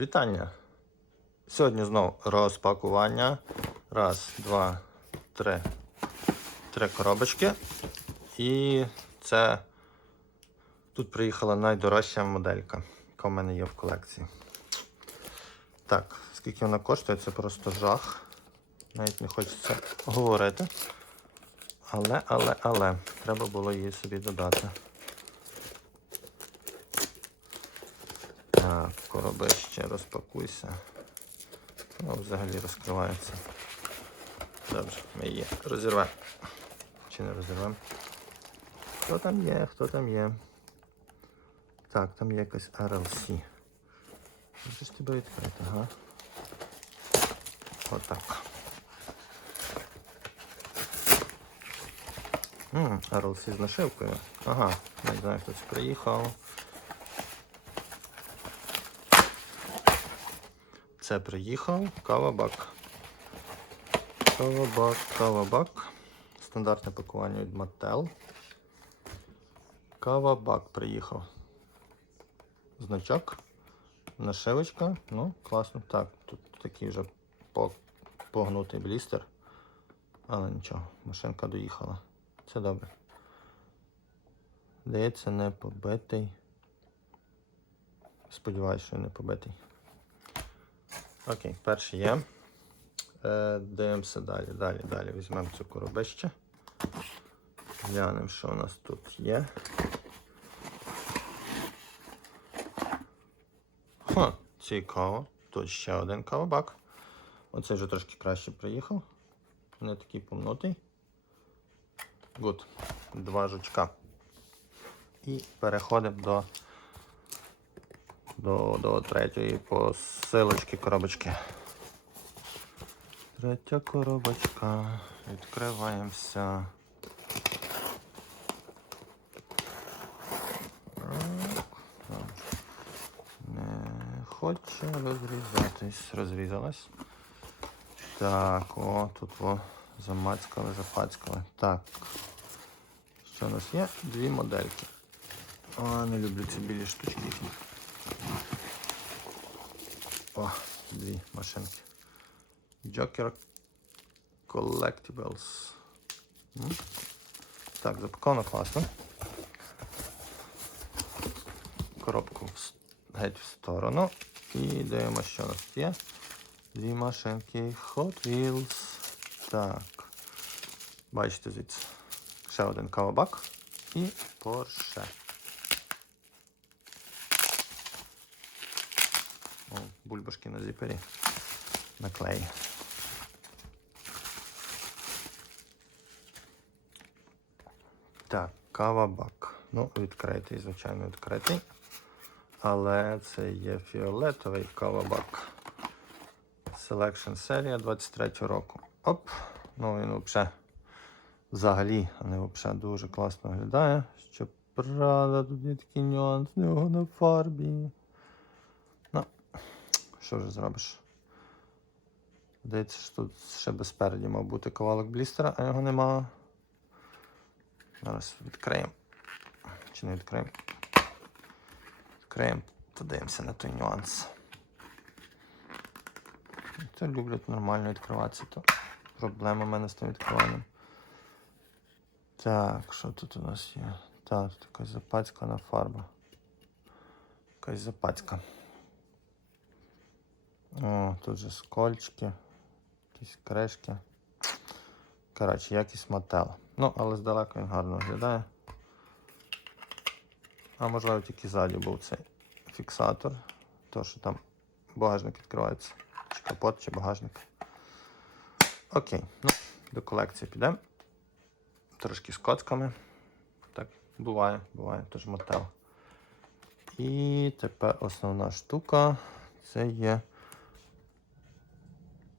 Вітання! Сьогодні знову розпакування. Раз, два, три. Три коробочки. І це тут приїхала найдорожча моделька, яка в мене є в колекції. Так, скільки вона коштує, це просто жах. Навіть не хочеться говорити. Але, але, але, треба було її собі додати. Так, коробище, розпакуйся. Воно взагалі розкривається. Добре, ми її розірвемо. Чи не розірвемо? Хто там є? Хто там є? Так, там є якась RLC. Що тебе відкрити, ага? Отак. М, RLC з нашивкою. Ага, не знаю, хто це приїхав. Це приїхав кавабак. Кавабак, кавабак. Стандартне пакування від Mattel. Кавабак приїхав. Значок. Нашивочка. Ну, класно. Так, тут такий вже погнутий блістер. Але нічого, машинка доїхала. Це добре. Здається, не побитий. Сподіваюсь, що не побитий. Окей, перший є. Е, дивимося далі, далі, далі. Візьмемо цю коробище. Глянемо, що у нас тут є. Ха, цікаво. Тут ще один кавабак. Оцей вже трошки краще приїхав. Не такий помнутий. Гуд. Два жучка. І переходимо до, до, до третьої посилочки коробочки. Третя коробочка. Відкриваємося. Не хоче розрізатись. Розрізалась. Так, о, тут о, замацькали, запацькали. Так. Що у нас є? Дві модельки. О, не люблю ці білі штучки. О, дві машинки. Joker Collectibles. Так, запаковано класно. Коробку геть в сторону. І дивимося, що у нас є. Дві машинки Hot Wheels. Так. Бачите звідси. Ще один кавабак і Porsche. О, бульбашки на зіпері. Наклей. Так, кавабак. Ну, відкритий, звичайно, відкритий. Але це є фіолетовий кавабак. Selection серія 23 року. Оп. Ну він взагалі, взагалі, не взагалі дуже класно виглядає. Щоправда, тут є такий нюанс в нього на фарбі. Що вже зробиш? Здається, що тут ще би спереді мав бути ковалок блістера, а його нема. Зараз відкриємо. Чи не відкриємо? Відкриємо, подивимося на той нюанс. Це люблять нормально відкриватися, то проблема в мене з тим відкриванням. Так, що тут у нас є? Так, тут якась запацькана фарба. Якась запацька. О, тут же скольчики, якісь кришки. Коротше, якість мотел. Ну, але здалека він гарно виглядає. А можливо тільки ззаді був цей фіксатор. То, що там багажник відкривається. Чи капот, чи багажник. Окей, ну, до колекції підемо. Трошки з коцками. Так, буває, буває, теж мотел. І тепер основна штука це є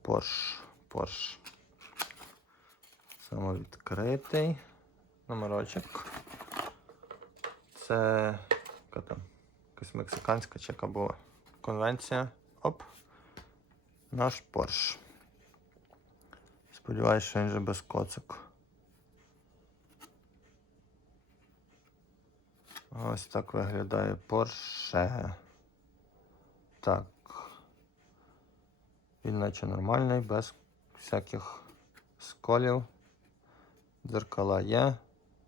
Porsche. Porsche. Самовідкритий номерочок. Це яка там? Якась мексиканська чи яка була конвенція. Оп. Наш Porsche. Сподіваюсь, що він вже без коцик. Ось так виглядає Porsche. Так, Він наче нормальний, без всяких сколів. Дзеркала є,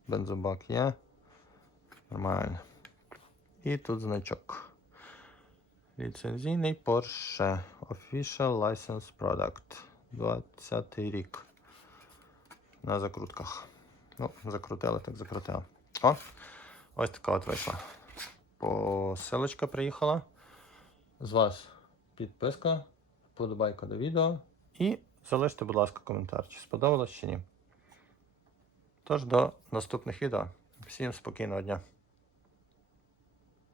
бензобак є. Нормально. І тут значок. Ліцензійний Porsche Official License Product. 20 рік. На закрутках. Ну, закрутили, так закрутили. О, ось така от вийшла. Посилочка приїхала. З вас підписка, вподобайка до відео. І залиште, будь ласка, коментар, чи сподобалось чи ні. Тож до наступних відео. Всім спокійного дня.